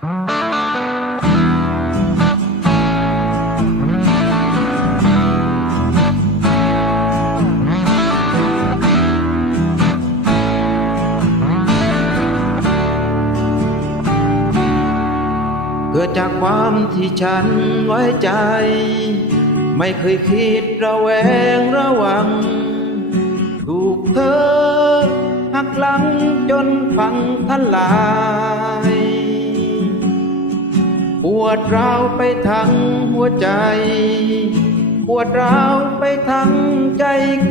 เกิดจากความที่ฉันไว้ใจ ไม่เคยคิดระแวงระวัง ถูกเธอหักหลังจนพังทลาย ปวดร้าวไปทั้งหัวใจ ปวดร้าวไปทั้งใจ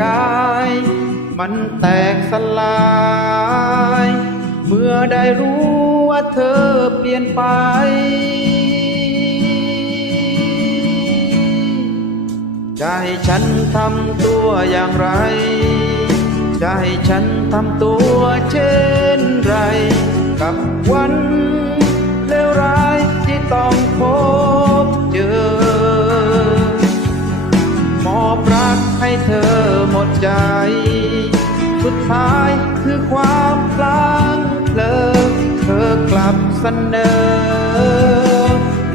กาย มันแตกสลาย เมื่อได้รู้ว่าเธอเปลี่ยนไป จะให้ฉันทำตัวอย่างไร จะให้ฉันทำตัวเช่นไร กับวัน ต้องพบเจอ มอบรักให้เธอหมดใจ สุดท้ายคือความพลางเพลิงเธอกลับเสนอ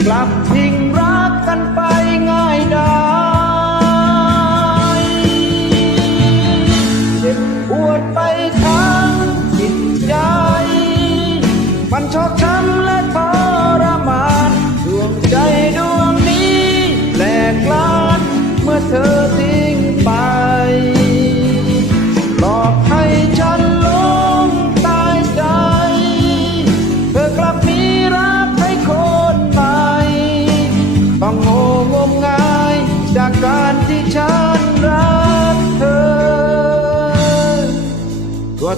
กลับทิ้งรักกันไปง่ายดายเจ็บปวดไปทั้งจิตใจ มันชอกช้ำและท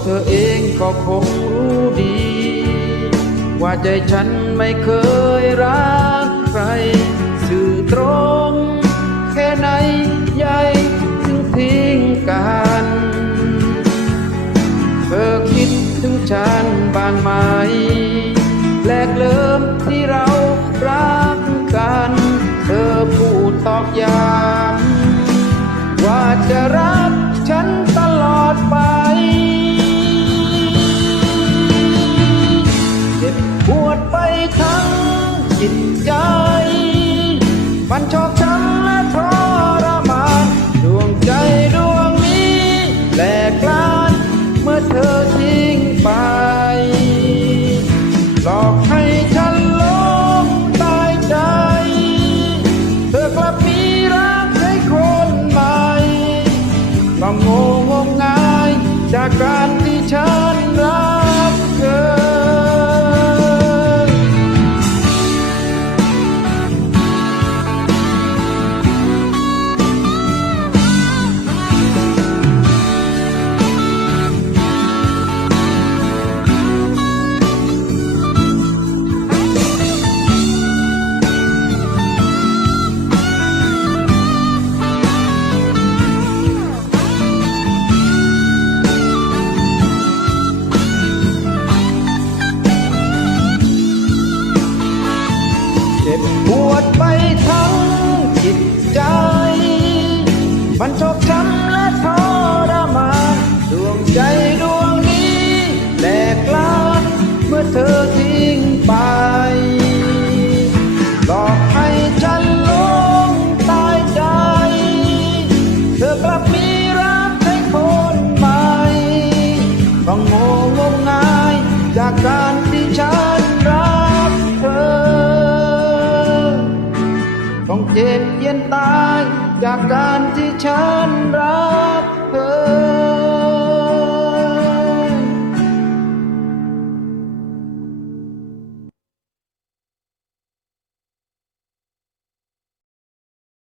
เธอเองก็คงรู้ดี ว่าใจฉันไม่เคยรักใคร สื่อตรง แค่ไหนใหญ่ถึงทิ้งกัน เธอคิดถึงฉันบ้างไหมแลกเลิมที่เรารักกัน เธอพูดตอกย้ำว่าจะรัก จ็บปวดไปทั้งจิตใจ มันชอกช้ำและทรมานดวงใจดวงนี้แหลกลานเมื่อเธอทิ้งไป หลอกให้ฉันหลงตายใจ เธอกลับมีรักให้คนใหม่ต้องโง่งมงายจากการ เจ็บเย็นตายจากการที่ฉันรักเธอ